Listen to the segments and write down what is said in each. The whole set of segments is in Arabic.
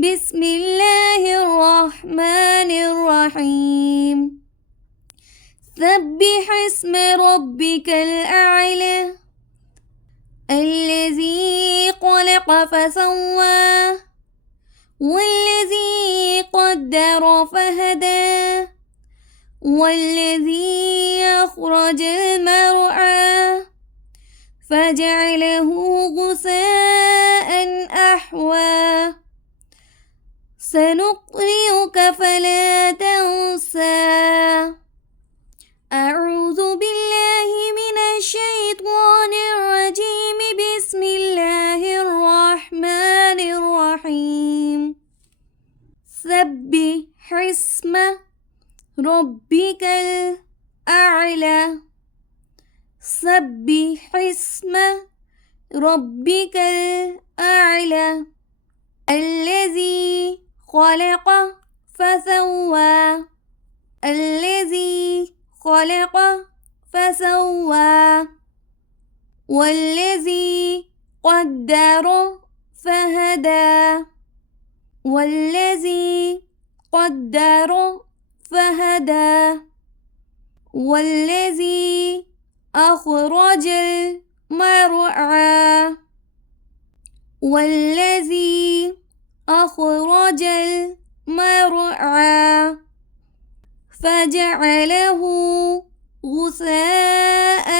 بسم الله الرحمن الرحيم. سبح اسم ربك الأعلى الذي خلق فسوى والذي قدر فهدى والذي أخرج المرعى فجعله غثاء أحوى سنقرئك فلا تنسى. أعوذ بالله من الشيطان الرجيم. بسم الله الرحمن الرحيم. سبح اسم ربك الأعلى. سبح اسم ربك الأعلى الذي خلق فسوى الذي خلق فسوى والذي قدر فهدى والذي قدر فهدى والذي أخرج المرعى والذي أخرج المرعى فجعله غثاء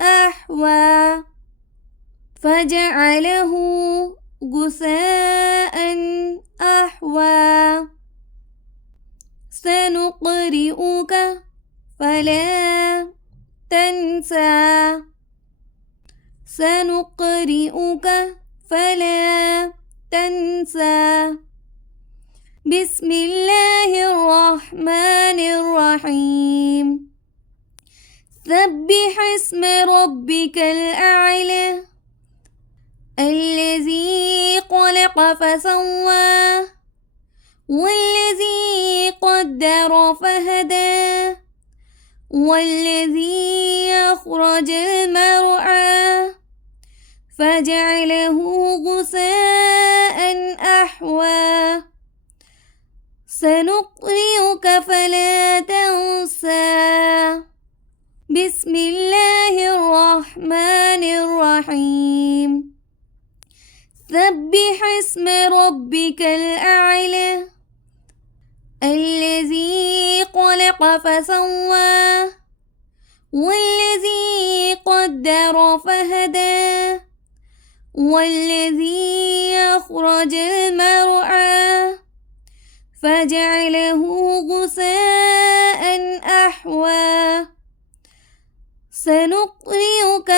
أحوى فجعله غثاء أحوى سنقرئك فلا تنسى سنقرئك فلا تنسى. بسم الله الرحمن الرحيم. سبح اسم ربك الأعلى الذي خلق فسوى والذي قدر فهدى والذي أخرج المرعى فجعله غثاء أحوى سنقرئك فلا تنسى. بسم الله الرحمن الرحيم. سبح اسم ربك الأعلى الذي خلق فسوى والذي قدر فهدى والذي أخرج المرعى فجعله غثاء أحوى سنقرئك